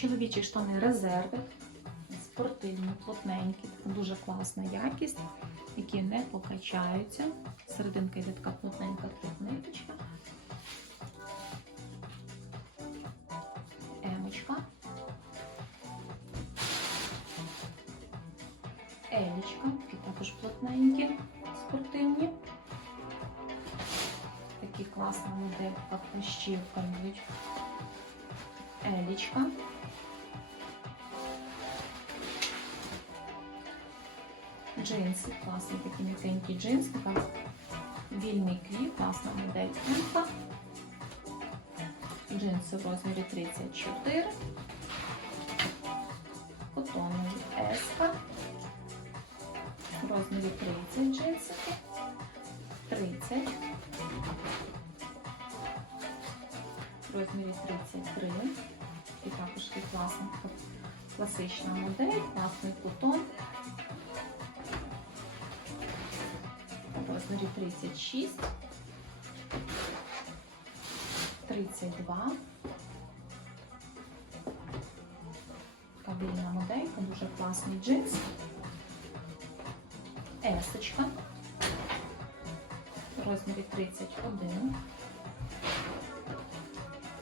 Чоловічі штани резерви, спортивні, плотненькі, дуже класна якість, які не покачаються. Серединка йде така плотненька ниточка. Емочка. Елічка, такі також плотненькі, спортивні. Такі класна моделька, плащівка йдуть. Елічка. Джинси, класні такі м'якенькі джинси, така вільний кліп, класна модель Елька. Джинси в розмірі 34. Котонові Еска. В розмірі 30 джинсики. 30. В розмірі 33. І також є класна класична модель, класний кутон. Розмірі 36. 32. Така вільна моделька, дуже класний джинс. Есочка. В розмірі 31.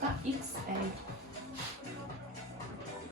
Та XL.